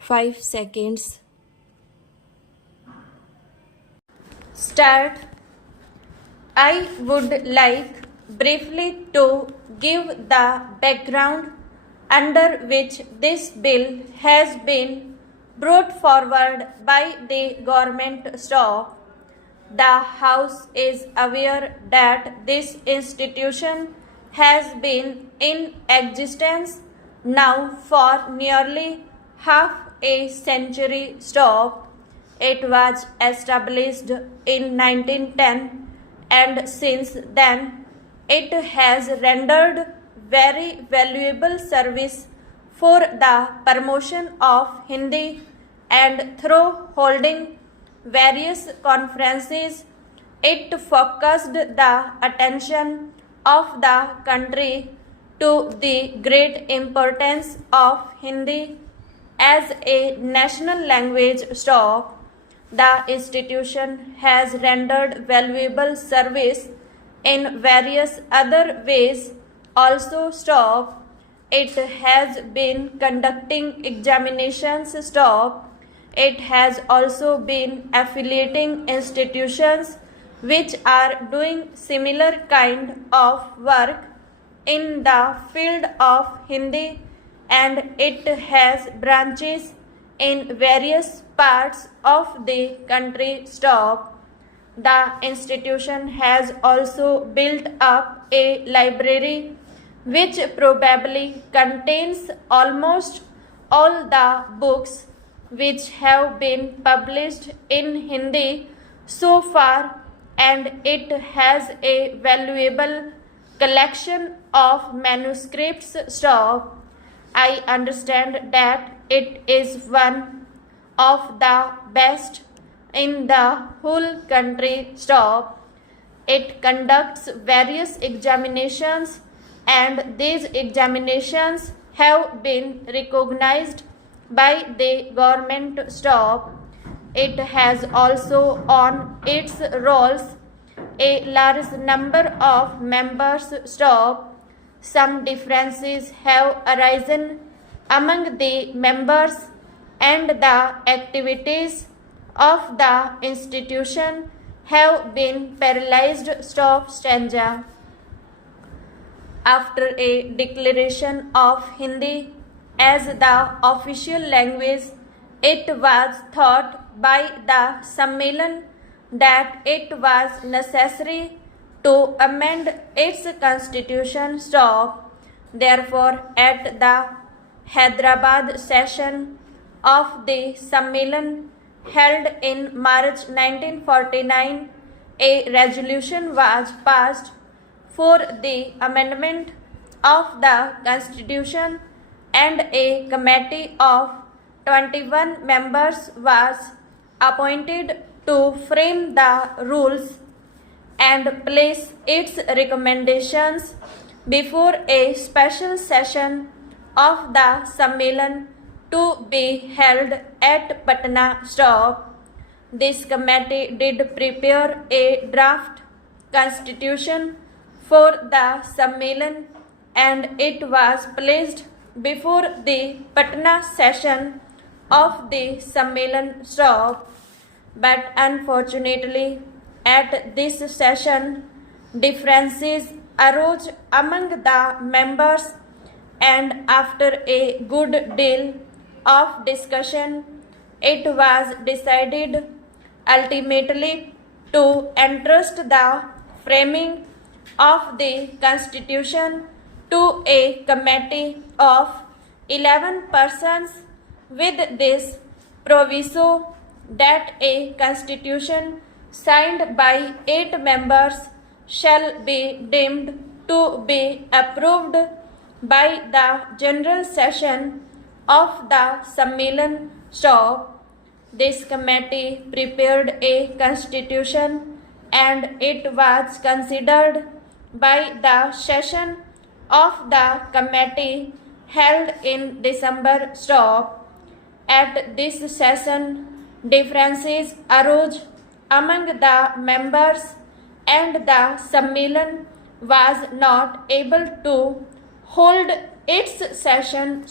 5 seconds. Start. I would like briefly to give the background under which this bill has been brought forward by the government staff. The House is aware that this institution has been in existence now for nearly half a century. It was established in 1910 and since then it has rendered very valuable service for the promotion of Hindi and through holding various conferences, it focused the attention of the country to the great importance of Hindi as a national language. The institution has rendered valuable service in various other ways also. It has been conducting examinations. It has also been affiliating institutions which are doing similar kind of work in the field of Hindi, and it has branches in various parts of the country. The institution has also built up a library which probably contains almost all the books which have been published in Hindi so far, and it has a valuable collection of manuscripts. I understand that it is one of the best in the whole country. It conducts various examinations and these examinations have been recognized by the government. It has also on its rolls a large number of members. Some differences have arisen among the members and the activities of the institution have been paralyzed. After a declaration of Hindi as the official language, it was thought by the Sammelan that it was necessary to amend its constitution. Therefore, at the Hyderabad session of the Sammelan held in March 1949, a resolution was passed for the amendment of the constitution, and a committee of 21 members was appointed to frame the rules and place its recommendations before a special session of the Sammelan to be held at Patna. This committee did prepare a draft constitution for the Sammelan, and it was placed before the Patna session of the Sammelan. But unfortunately, at this session, differences arose among the members, and after a good deal of discussion, it was decided ultimately to entrust the framing of the constitution to a committee of 11 persons, with this proviso that a constitution signed by 8 members shall be deemed to be approved by the general session of the Sammelan. This committee prepared a constitution and it was considered by the session of the committee held in December. At this session, differences arose among the members and the Sammelan was not able to hold its session.